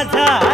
Radha